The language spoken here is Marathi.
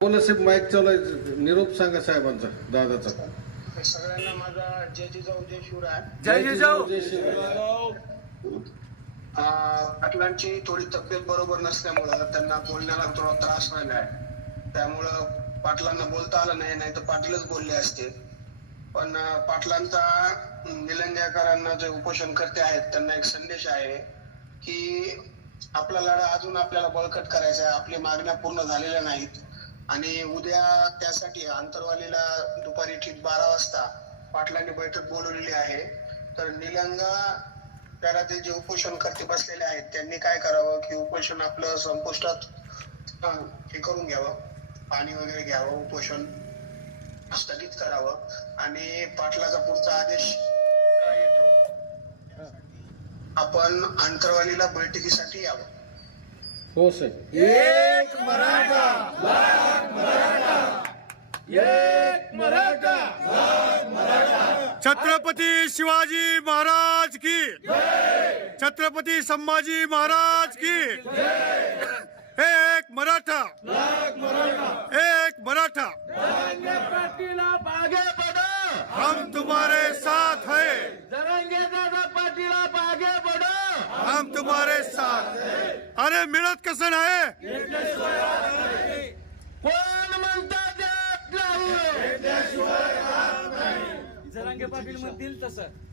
बोला साहेब माईक चालू आहे. निरोप सांगा साहेबांचा दादाचा. सगळ्यांना माझा जय जिजाऊ जय शिवराय. जय जिजाऊ जय शिवराय. अं, पाटलांची थोडी तब्येत बरोबर नसल्यामुळं त्यांना बोलण्याला थोडा त्रास व्हायला आहे त्यामुळं पाटलांना बोलता आलं नाही नाही तर पाटीलच बोलले असते. पण पाटलांचा अं, निलंगेकरांना जे उपोषण करते आहेत त्यांना एक संदेश आहे की आपला लढा अजून आपल्याला बळकट करायचा आहे आपल्या मागण्या पूर्ण झालेल्या नाहीत. आणि उद्या त्यासाठी आंतरवालीला दुपारी ठीक बारा वाजता पाटलांनी बैठक बोलवलेली आहे. तर निलंगा शहरातील जे उपोषणकर्ते बसलेले आहेत त्यांनी काय करावं? की उपोषण आपलं संपुष्टात हे करून घ्यावं. पाणी वगैरे घ्यावं उपोषण स्थगित करावं. आणि पाटलाचा पुढचा आदेश आपण आंतरवालीला बैठकीसाठी यावं. हो साहेब एक मराठा लाख मराठा एक मराठा. छत्रपती शिवाजी महाराज की. छत्रपती संभाजी महाराज की. एक मराठा. एक मराठा. पाटीला बागे पडो हम तुम्हारे साथ हैं. जरंगे दादा पाटीला बागे पडो हम तुम्हारे साथ अरे मिळत कसं नाही? जरांगे पाटील म्हणतील तसं.